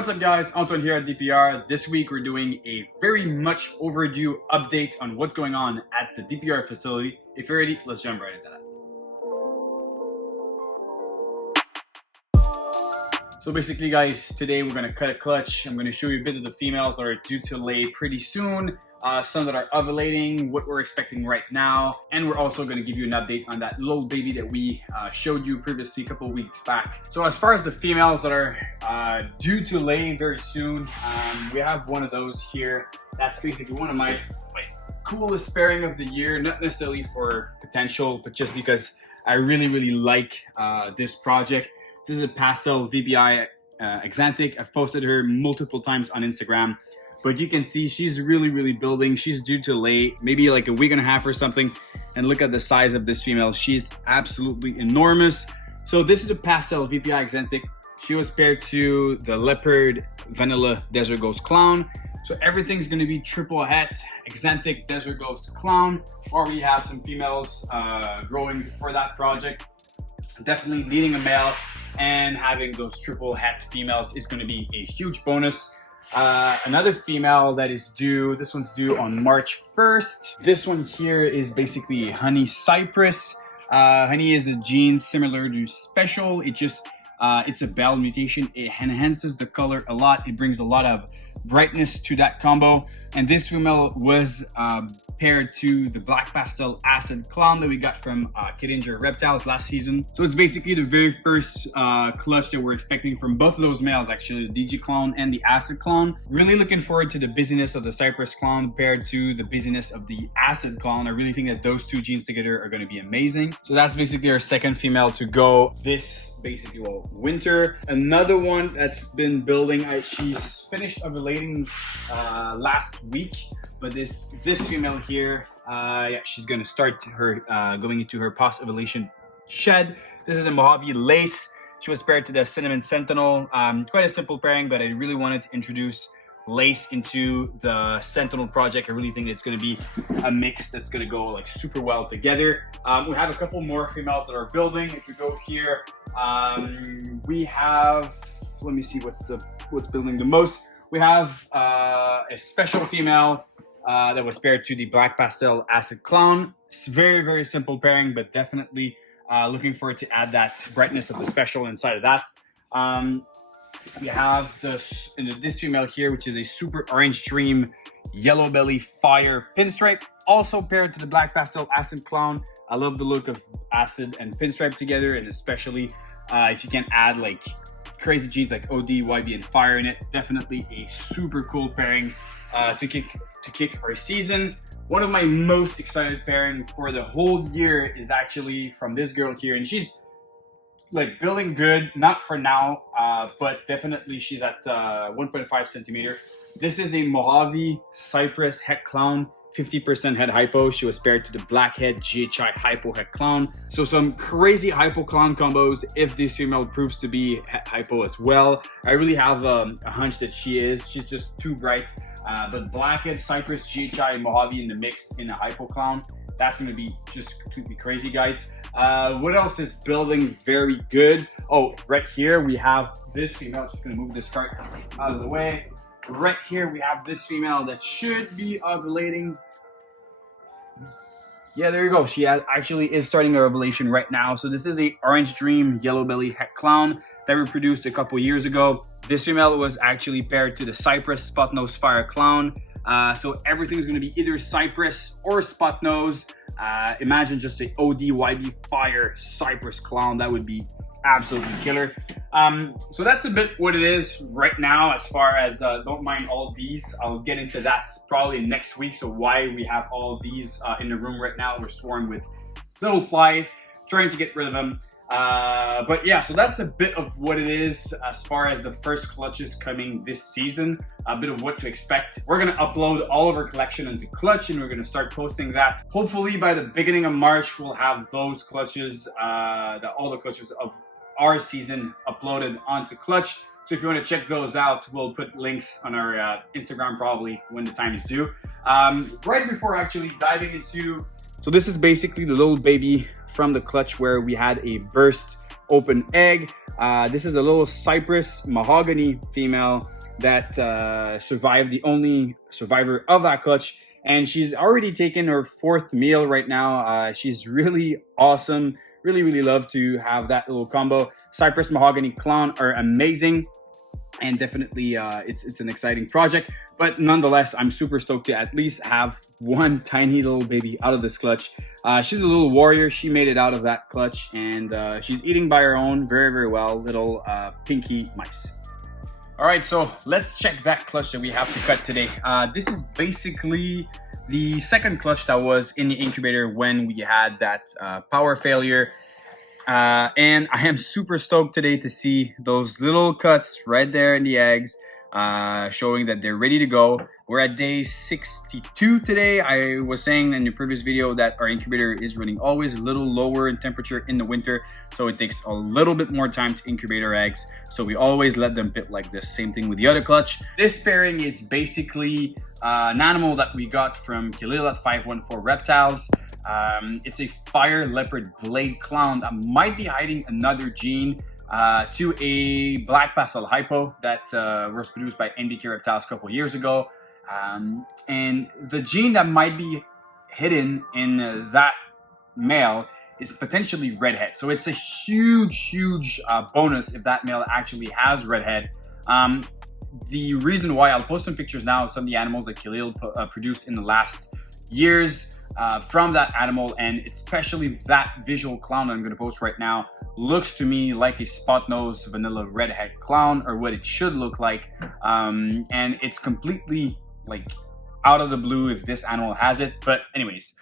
What's up guys, Anton here at DPR. This week we're doing a very much overdue update on what's going on at the DPR facility. If you're ready, let's jump right into that. So basically guys, today we're going to cut a clutch. I'm going to show you a bit of the females that are due to lay pretty soon, some that are ovulating, what we're expecting right now, and we're also going to give you an update on that little baby that we showed you previously a couple of weeks back. So as far as the females that are due to lay very soon, we have one of those here. That's basically one of my coolest pairing of the year, not necessarily for potential, but just because I really like this project. This is a pastel VBI Xanthic. I've posted her multiple times on Instagram, but you can see she's really building. She's due to lay maybe like a week and a half or something. And look at the size of this female. She's absolutely enormous. So this is a pastel VBI Xanthic. She was paired to the leopard vanilla desert ghost clown. So everything's going to be triple het Xanthic desert ghost clown. Already have some females growing for that project. Definitely leading a male and having those triple het females is going to be a huge bonus. Another female that is due, this one's due on March 1st. This one here is basically a honey cypress. Honey is a gene similar to special. It just it's a bell mutation. It enhances the color a lot. It brings a lot of brightness to that combo. And this female was paired to the black pastel acid clown that we got from Kiddinger Reptiles last season. So it's basically the very first clutch that we're expecting from both of those males, actually, the DG clown and the acid clown. Really looking forward to the busyness of the cypress clown paired to the busyness of the acid clown. I really think that those two genes together are going to be amazing. So that's basically our second female to go this basically winter. Another one that's been building, she's finished ovulating last week, but this female here, she's gonna start her going into her post ovulation shed. This is a Mojave lace. She was paired to the cinnamon sentinel. Quite a simple pairing, but I really wanted to introduce lace into the sentinel project. I really think it's going to be a mix that's going to go like super well together. We have a couple more females that are building. If we go here, we have, let me see what's building the most. We have a special female that was paired to the black pastel acid clown. It's very simple pairing, but definitely looking forward to add that brightness of the special inside of that. We have this female here, which is a super orange dream yellow belly fire pinstripe, also paired to the black pastel acid clown. I love the look of acid and pinstripe together, and especially if you can add like crazy genes like OD, YB, and fire in it. Definitely a super cool pairing to kick our season. One of my most excited pairing for the whole year is actually from this girl here, and she's like building good, not for now, but definitely she's at 1.5 centimeter. This is a Mojave cypress het clown, 50% head hypo. She was paired to the blackhead GHI hypo het clown. So some crazy hypo clown combos if this female proves to be het hypo as well. I really have a hunch that she's just too bright. But blackhead cypress GHI Mojave in the mix in a hypo clown, that's going to be just completely crazy, guys. What else is building very good? Oh, right here we have this female. Just going to move this cart out of the way. Right here we have this female that should be ovulating. Yeah, there you go. She actually is starting her ovulation right now. So this is a orange dream yellow belly het clown that we produced a couple years ago. This female was actually paired to the cypress spot nose fire clown. So everything's going to be either cypress or spot nose. Imagine just a OD YB fire cypress clown. That would be absolutely killer. So that's a bit what it is right now as far as don't mind all these. I'll get into that probably next week. So why we have all these in the room right now. We're swarmed with little flies, trying to get rid of them. But yeah, so that's a bit of what it is as far as the first clutches coming this season, a bit of what to expect. We're going to upload all of our collection into Clutch, and we're going to start posting that. Hopefully by the beginning of March, we'll have those clutches, all the clutches of our season uploaded onto Clutch. So if you want to check those out, we'll put links on our Instagram probably when the time is due. Right before actually diving into, so this is basically the little baby from the clutch where we had a burst open egg. This is a little cypress mahogany female that survived, the only survivor of that clutch. And she's already taken her 4th meal right now. She's really awesome. Really love to have that little combo. Cypress mahogany clown are amazing. And definitely it's an exciting project, but nonetheless I'm super stoked to at least have one tiny little baby out of this clutch. She's a little warrior. She made it out of that clutch, and she's eating by her own very well, little pinky mice. All right, so let's check that clutch that we have to cut today. This is basically the 2nd clutch that was in the incubator when we had that power failure. And I am super stoked today to see those little cuts right there in the eggs, showing that they're ready to go. We're at day 62 today. I was saying in the previous video that our incubator is running always a little lower in temperature in the winter, so it takes a little bit more time to incubate our eggs. So we always let them pit like this. Same thing with the other clutch. This pairing is basically an animal that we got from Khalil at 514 Reptiles. It's a fire leopard blade clown that might be hiding another gene to a black pastel hypo that was produced by NBK Reptiles a couple years ago. And the gene that might be hidden in that male is potentially redhead. So it's a huge bonus if that male actually has redhead. The reason why, I'll post some pictures now of some of the animals that Khalil produced in the last years from that animal, and especially that visual clown that I'm going to post right now looks to me like a spot-nosed vanilla redhead clown, or what it should look like. And it's completely like out of the blue if this animal has it. But anyways,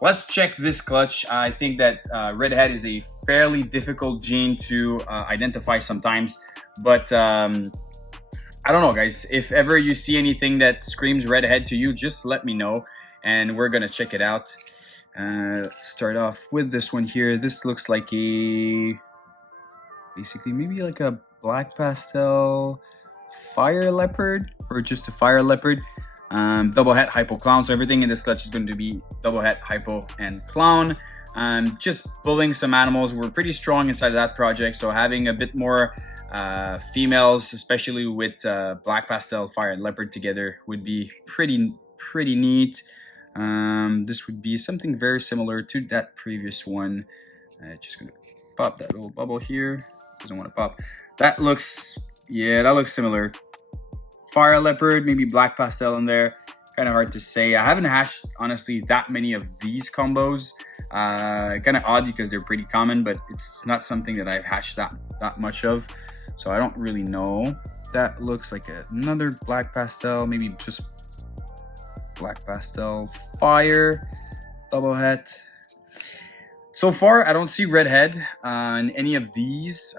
let's check this clutch. I think that redhead is a fairly difficult gene to identify sometimes, but I don't know, guys. If ever you see anything that screams redhead to you, just let me know, and we're gonna check it out. Start off with this one here. This looks like a, basically maybe like a black pastel fire leopard, or just a fire leopard. Double het hypo clown. So everything in this clutch is going to be double het hypo and clown. Just pulling some animals. We're pretty strong inside of that project, so having a bit more females, especially with black pastel fire and leopard together, would be pretty neat. This would be something very similar to that previous one. Just gonna pop that little bubble here. Doesn't want to pop. That looks, yeah, that looks similar. Fire leopard, maybe black pastel in there. Kind of hard to say. I haven't hashed, honestly, that many of these combos. Kind of odd because they're pretty common, but it's not something that I've hashed that much of. So I don't really know. That looks like another black pastel, maybe just black pastel fire double het. So far I don't see redhead on any of these.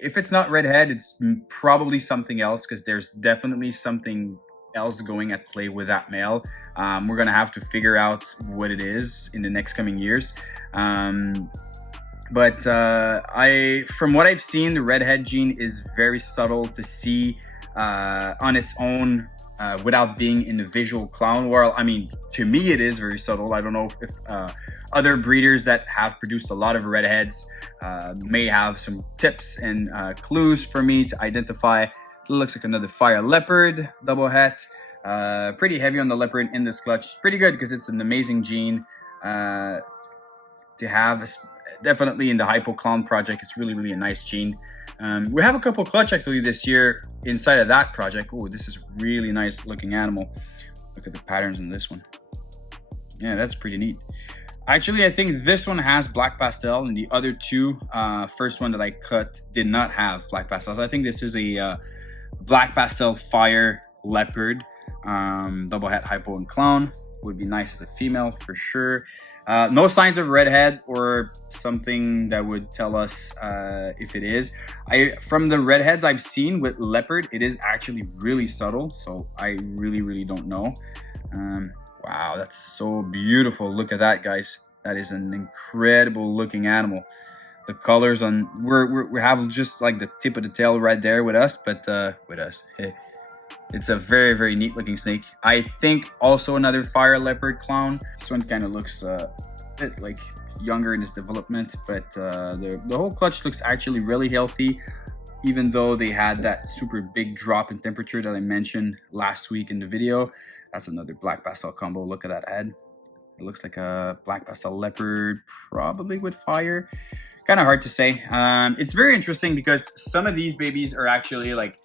If it's not redhead, it's probably something else, because there's definitely something else going at play with that male. We're gonna have to figure out what it is in the next coming years. But from what I've seen, the redhead gene is very subtle to see on its own, without being in the visual clown world. I mean, to me it is very subtle. I don't know if other breeders that have produced a lot of redheads may have some tips and clues for me to identify. It looks like another fire leopard double het. Pretty heavy on the leopard in this clutch. It's pretty good because it's an amazing gene to have. Definitely in the hypo clown project, it's really a nice gene. We have a couple clutch actually this year inside of that project. Oh, this is really nice looking animal. Look at the patterns on this one. Yeah, that's pretty neat. Actually, I think this one has black pastel, and the other two, first one that I cut did not have black pastel. So I think this is a black pastel fire leopard, double het hypo and clown. Would be nice as a female for sure. No signs of redhead or something that would tell us if it is. From the redheads I've seen with leopard, it is actually really subtle, so I really don't know. Wow, that's so beautiful. Look at that, guys. That is an incredible looking animal. The colors on we have just like the tip of the tail right there with us, but with us. It's a very neat looking snake. I think also another fire leopard clown. This one kind of looks a bit like younger in its development, but the whole clutch looks actually really healthy, even though they had that super big drop in temperature that I mentioned last week in the video. That's another black pastel combo. Look at that head. It looks like a black pastel leopard, probably with fire. Kind of hard to say. It's very interesting because some of these babies are actually like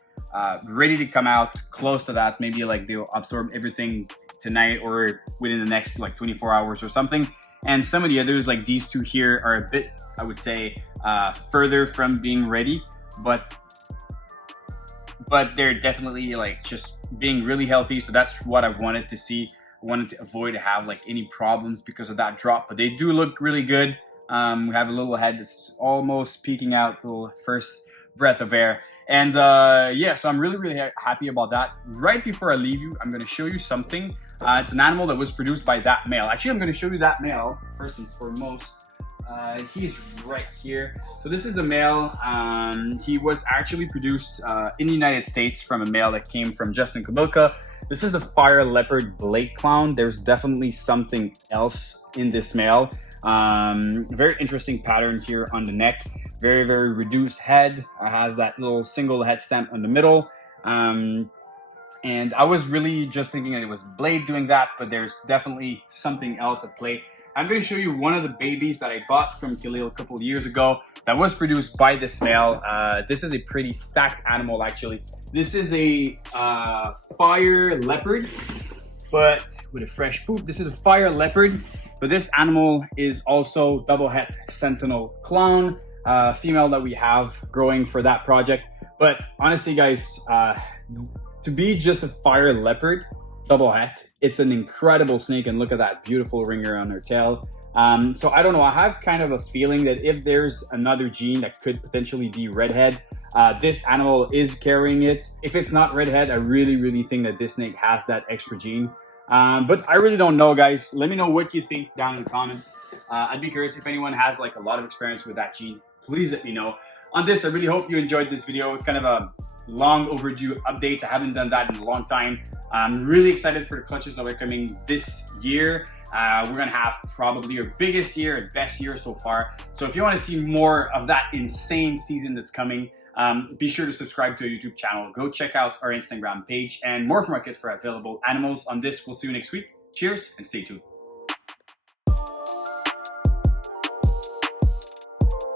ready to come out close to that. Maybe like they'll absorb everything tonight or within the next like 24 hours or something. And some of the others, like these two here, are a bit, I would say, further from being ready, but they're definitely like just being really healthy. So that's what I wanted to see. I wanted to avoid to have like any problems because of that drop, but they do look really good. We have a little head that's almost peeking out the first breath of air. And yeah, so I'm really happy about that. Right before I leave you, I'm going to show you something. It's an animal that was produced by that male. Actually, I'm going to show you that male first and foremost. He's right here. So this is the male. He was actually produced in the United States from a male that came from Justin Kobylka. This is the fire leopard Blake clown. There's definitely something else in this male. Very interesting pattern here on the neck. Very reduced head. Has that little single head stamp on the middle. And I was really just thinking that it was Blade doing that, but there's definitely something else at play. I'm going to show you one of the babies that I bought from Khalil a couple of years ago that was produced by this male. This is a pretty stacked animal, actually. This is a fire leopard, but with a fresh poop. This is a fire leopard, but this animal is also double het sentinel clone, female that we have growing for that project. But honestly, guys, to be just a fire leopard double het, it's an incredible snake, and look at that beautiful ringer on her tail. So I don't know, I have kind of a feeling that if there's another gene that could potentially be redhead, this animal is carrying it. If it's not redhead, I really think that this snake has that extra gene. But I really don't know, guys. Let me know what you think down in the comments. I'd be curious if anyone has like a lot of experience with that gene. Please let me know. On this, I really hope you enjoyed this video. It's kind of a long overdue update. I haven't done that in a long time. I'm really excited for the clutches that are coming this year. We're gonna have probably our biggest year and best year so far. So if you want to see more of that insane season that's coming, be sure to subscribe to our YouTube channel. Go check out our Instagram page and Morph Market for available animals. On this, we'll see you next week. Cheers and stay tuned.